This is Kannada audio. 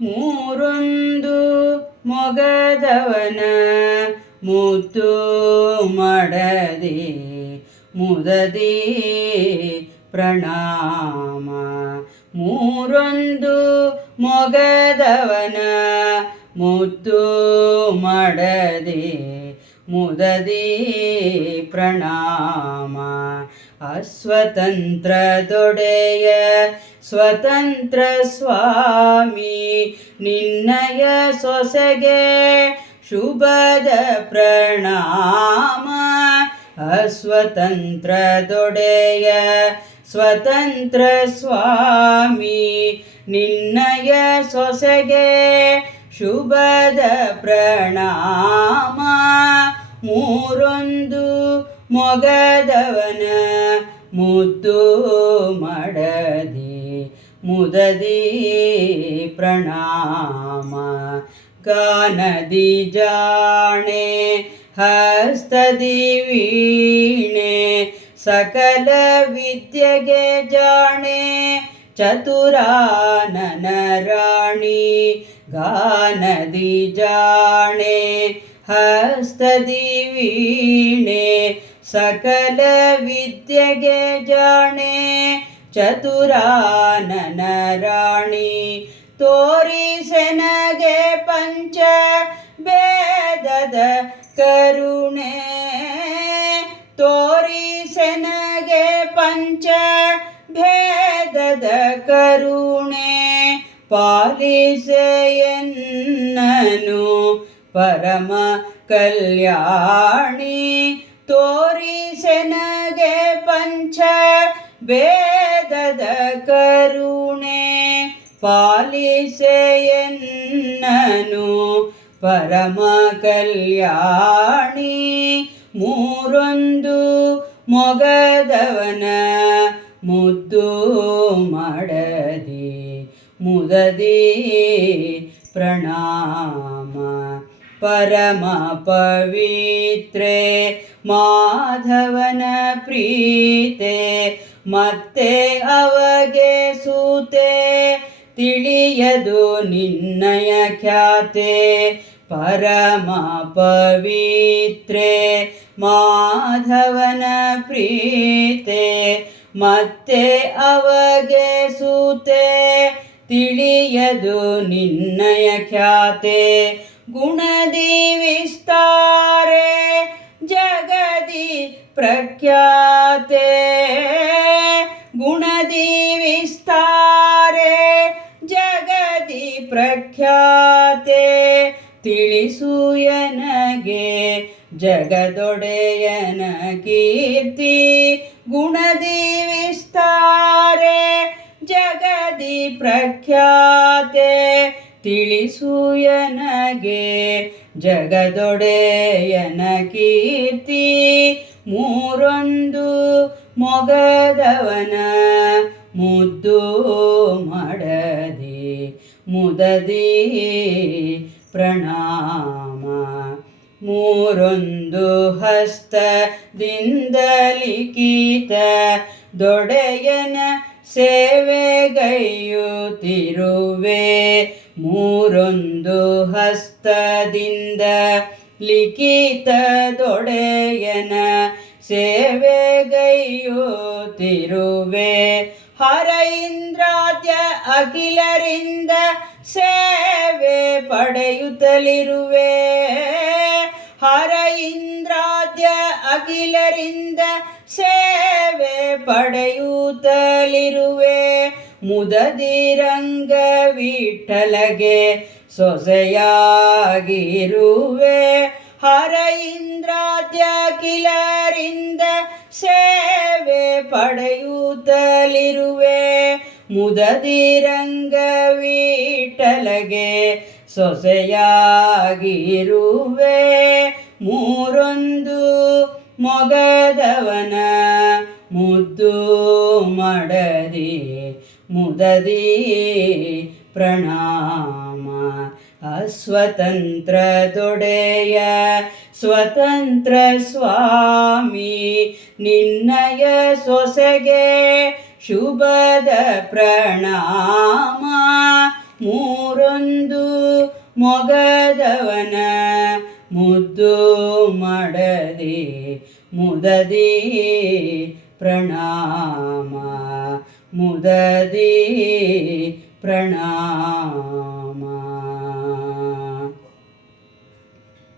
ಮೂರೊಂದು ಮೊಗದವನ ಮುತ್ತು ಮಡದಿ ಮುದದಿ ಪ್ರಣಾಮ. ಮೂರೊಂದು ಮೊಗದವನ ಮುತ್ತು ಮಾಡದೆ ಮುದದಿ ಪ್ರಣಾಮ. ಅಸ್ವತಂತ್ರ ದೊಡೆಯ ಸ್ವತಂತ್ರ ಸ್ವಾಮಿ, ನಿನ್ನಯ ಸೊಸೆಗೆ ಶುಭದ ಪ್ರಣಾಮ. ಅಸ್ವತಂತ್ರ ದೊಡೆಯ ಸ್ವತಂತ್ರ ಸ್ವಾಮಿ, ನಿನ್ನಯ ಸೊಸೆಗೆ ಶುಭದ ಪ್ರಣಾಮ. ಮೂರೊಂದು ಮೊಗದವನ ಮುದ್ದು ಮಡದಿ ಮುದದಿ ಪ್ರಣಾಮ. ಗಾನದಿ ಜಾಣೆ, ಹಸ್ತದಿ ವೀಣೆ, ಸಕಲ ವಿದ್ಯೆಗೆ ಜಾಣೆ, ಚತುರಾನನ ರಾಣಿ, ಗಾನದಿ ಜಾಣೆ. ಹಸ್ತದಿ ವೀಣೆ ಸಕಲ ವಿದ್ಯೆಗೆ ಜಾಣೆ. ಚತುರಾನನ ರಾಣಿ ತೋರಿಸೆನಗೆ ಪಂಚ ಭೇದದ ಕರುಣೆ. ತೋರಿಸೆನಗೆ ಪಂಚ ಭೇದದ ಕರುಣೆ. ಪಾಲಿಸೆಯನ್ನನು ಪರಮ ಕಲ್ಯಾಣಿ ತೋರಿಸೆನಗೆ ಪಂಚ ಭೇದದ ಕರುಣೆ ಪಾಲಿಸೆಯನ್ನನು ಪರಮ ಕಲ್ಯಾಣಿ ಮೂರೊಂದು ಮೊಗದವನ ಮುದ್ದು ಮಾಡದಿ ಮುದದಿ ಪ್ರಣಾಮ. ಪರಮ ಪವಿತ್ರೆ ಮಾಧವನ ಪ್ರೀತೆ, ಮತ್ತೆ ಅವಗೆ ಸೂತೆ, ತಿಳಿಯದು ನಿನ್ನಯ ಖ್ಯಾತೆ. ಪರಮ ಪವಿತ್ರೆ ಮಾಧವನ ಪ್ರೀತೆ, ಮತ್ತೆ ಅವಗೆ ಸೂತೆ, ತಿಳಿಯದು ನಿನ್ನಯ ಖ್ಯಾತೆ. ಗುಣದಿ ವಿಸ್ತಾರೆ ಜಗದಿ ಪ್ರಖ್ಯಾತೆ. ಗುಣದಿ ವಿಸ್ತಾರೆ ಜಗದಿ ಪ್ರಖ್ಯಾತೆ. ತಿಳಿಸು ಎನಗೆ ಜಗದೊಡೆಯನ ಕೀರ್ತಿ ಗುಣದಿ ವಿಸ್ತಾರೆ ಜಗದಿ ಪ್ರಖ್ಯಾತೆ. ತಿಳಿಸು ಎನಗೆ ಜಗದೊಡೆಯನ ಕೀರ್ತಿ. ಮೂರೊಂದು ಮೊಗದವನ ಮುದ್ದು ಮಾಡದೆ ಮುದದಿ ಪ್ರಣಾಮ. ಮೂರೊಂದು ಹಸ್ತದಿಂದ ಲಿಖಿತ ದೊಡೆಯನ ಸೇವೆಗೈಯುತ್ತಿರುವೆ. ಮೂರೊಂದು ಹಸ್ತದಿಂದ ಲಿಖಿತ ದೊಡೆಯನ ಸೇವೆಗೈಯುತ್ತಿರುವೆ ಹರ ಇಂದ್ರಾದ್ಯ ಅಖಿಲರಿಂದ ಸೇವೆ ಪಡೆಯುತ್ತಲಿರುವೆ. ಹರ ಇಂದ್ರಾದ್ಯ ಅಖಿಲರಿಂದ ಸೇವೆ ಪಡೆಯುತ್ತಲಿರುವೆ. ಮುದದಿರಂಗ ವಿಠಲಗೆ ಸೊಸೆಯಾಗಿರುವೆ. ಹರ ಇಂದ್ರಾದ್ಯ ಕಿಲರಿಂದ ಸೇವೆ ಪಡೆಯುತ್ತಲಿರುವೆ. ಮುದದಿರಂಗ ವಿಠಲಗೆ ಸೊಸೆಯಾಗಿರುವೆ. ಮೂರೊಂದು ಮೊಗದವನ ಮುದ್ದು ಮಾಡದೆ ಮುದದಿ ಪ್ರಣಾಮ. ಅಸ್ವತಂತ್ರ ದೊಡೆಯ ಸ್ವತಂತ್ರ ಸ್ವಾಮಿ, ನಿನ್ನಯ ಸೊಸೆಗೆ ಶುಭದ ಪ್ರಣಾಮ. ಮೂರೊಂದು ಮೊಗದವನ ಮುದ್ದು ಮಡದಿ ಮುದದಿ ಪ್ರಣಾಮ ಮುದದಿ ಪ್ರಣಾಮ